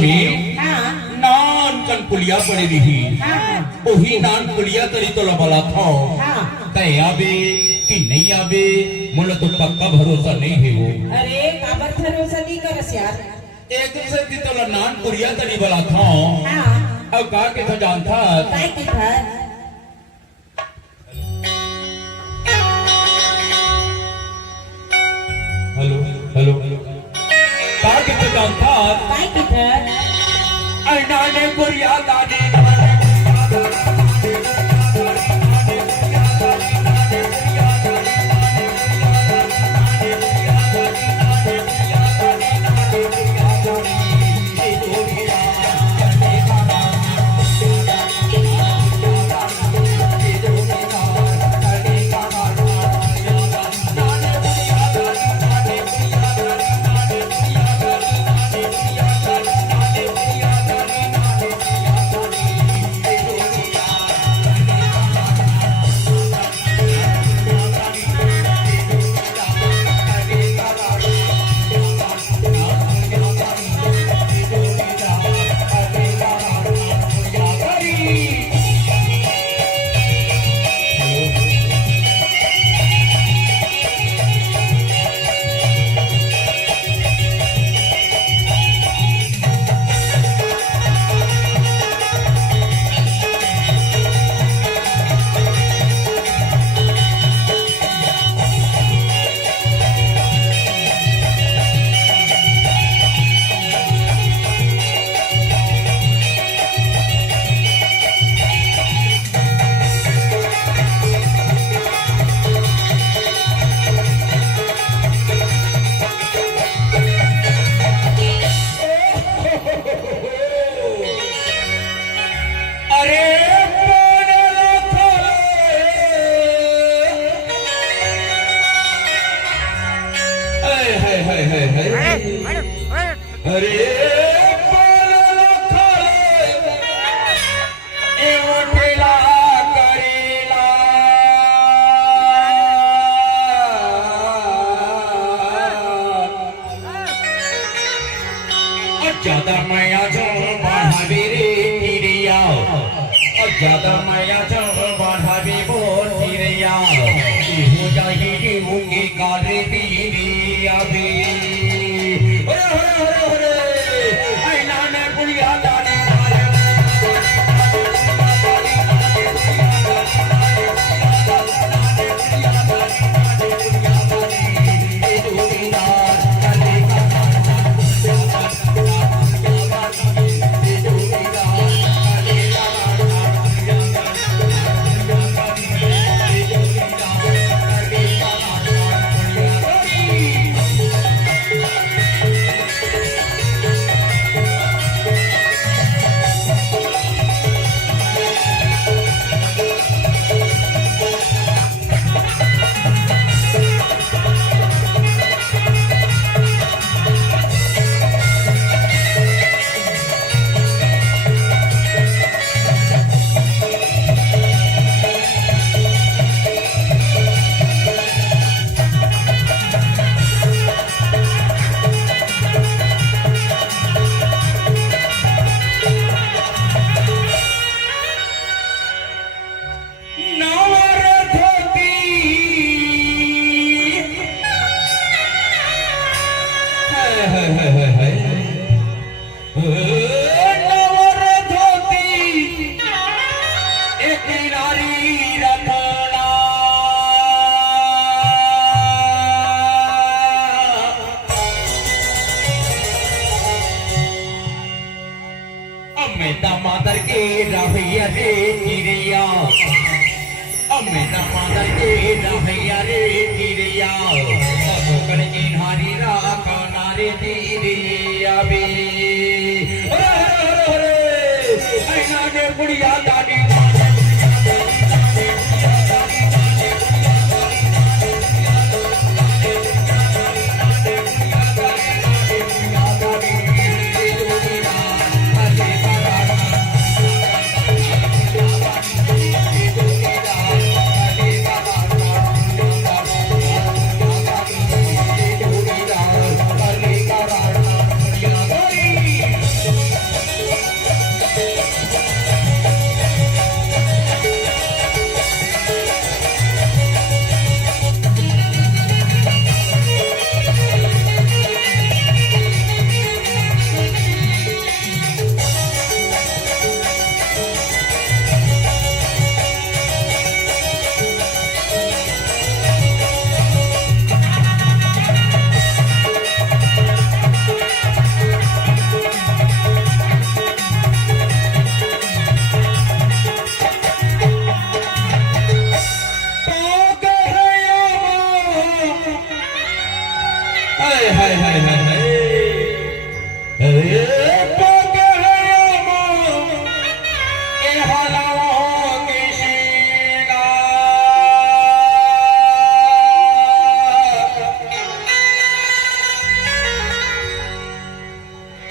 में नान कन पुलिया पड़ी रही वही नान पुलिया तरी तो लबला था तय आवे कि नहीं आवे मुझे तो पक्का भरोसा नहीं है वो। अरे काबर भरोसा नहीं करस यार। एक दूसरे की तो नान पुलिया तरी बला था अब का के तो जानता काय की था हेलो हेलो का के तो जानता काय की था आई नाने पुलिया दाने ज्यादा माया जो बढ़ावे रे तिरिया ज्यादा माया जो बढ़ावे वो तिरिया हो जाएगी होंगे काले तिरिया भी आई नाने पुलिया दाने मादर के रहिया रे तिरिया मादर के रहिया रे तिरिया कर के नारी राख नारे तिरिया बे आई नाने बुढ़िया दानी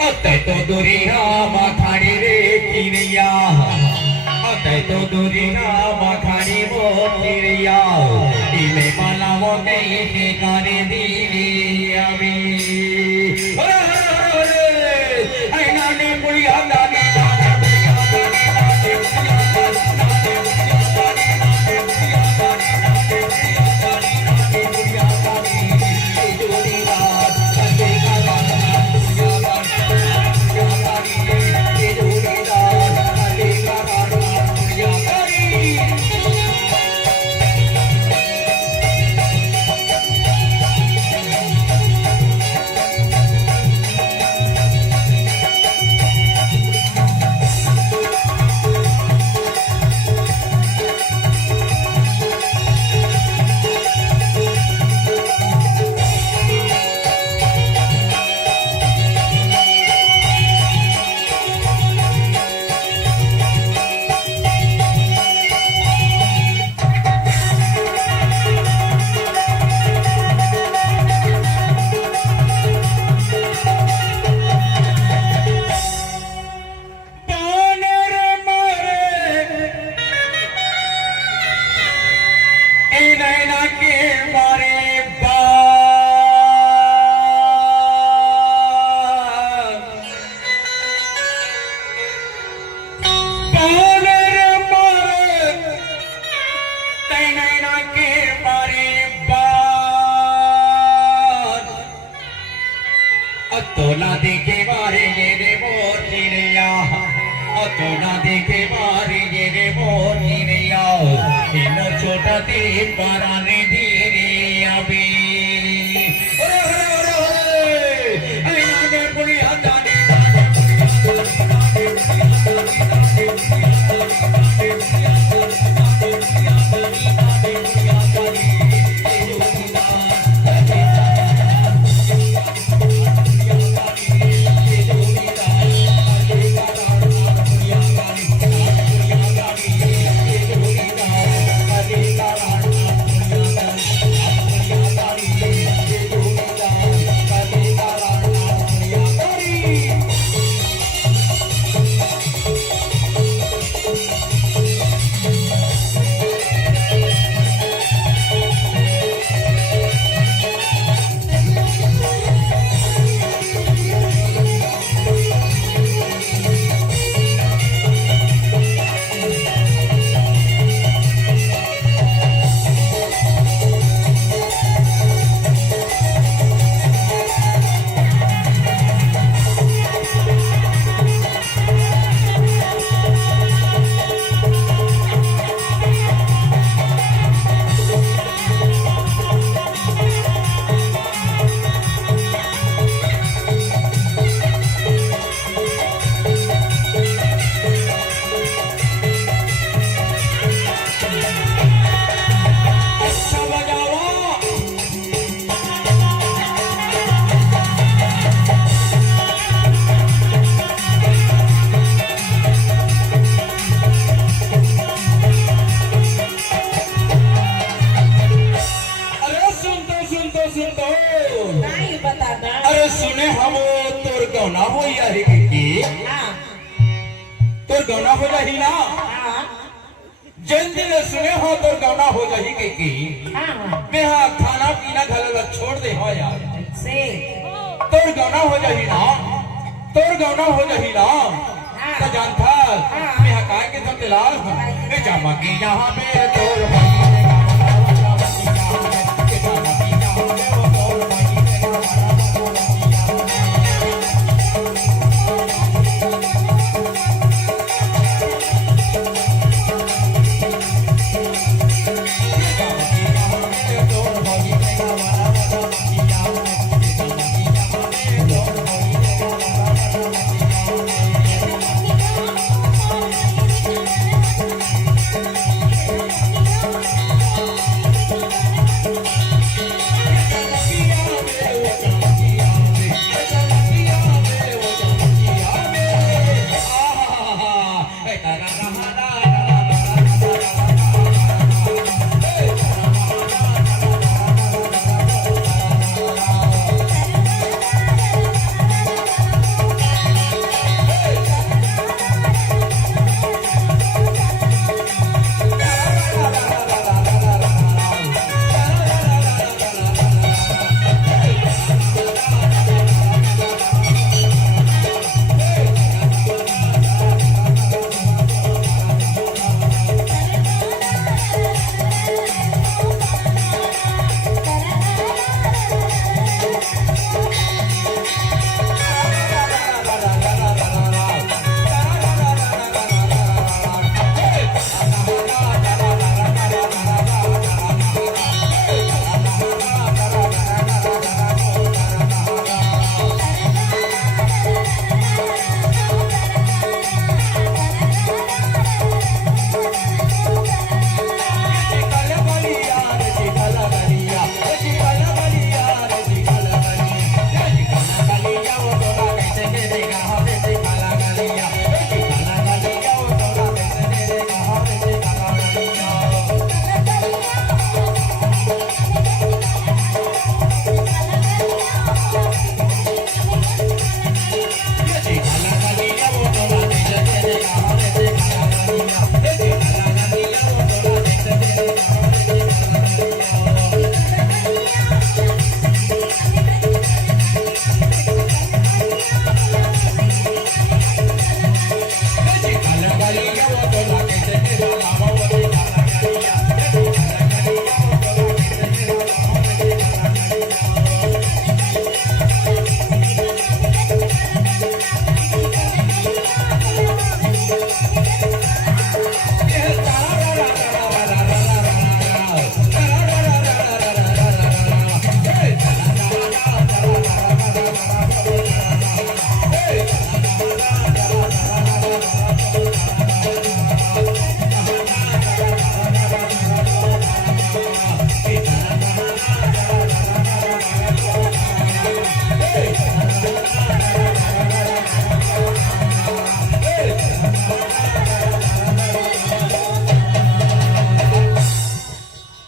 अतः तो दुरिया माखानी रे किरिया अतः तो दुरिया माखानी वो किरिया इमे माला वो कहीं के गाने दीदी अभी ऐ नाने पुड़िया नाने तोला देखे मारे रे मोटिया तोला देखे मारे रे मोटिया इन छोटा ते पाराने धीरे अभी ऐ नाने पुड़िया नाने गौना हो या रे की तोर गौना हो जाही ना जल्दी ले सुने हो तोर गौना हो जाही की बेहा खाना पीना घल छोड़ दे हो यार से तोर गौना हो जाही ना तोर गौना हो जाही ना तो जानता बेहा काय के तो दिलाल ए जामा की यहां पे तोर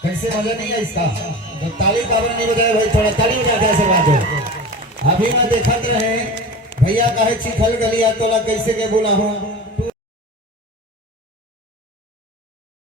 कैसे मजा नहीं है इसका? तो ताली काबर नहीं बजाए भाई, थोड़ा ताली बजा के आशीर्वाद दो। अभी मैं देखत रहे भैया कहे चिखल गलिया तोला कैसे के बोला हूँ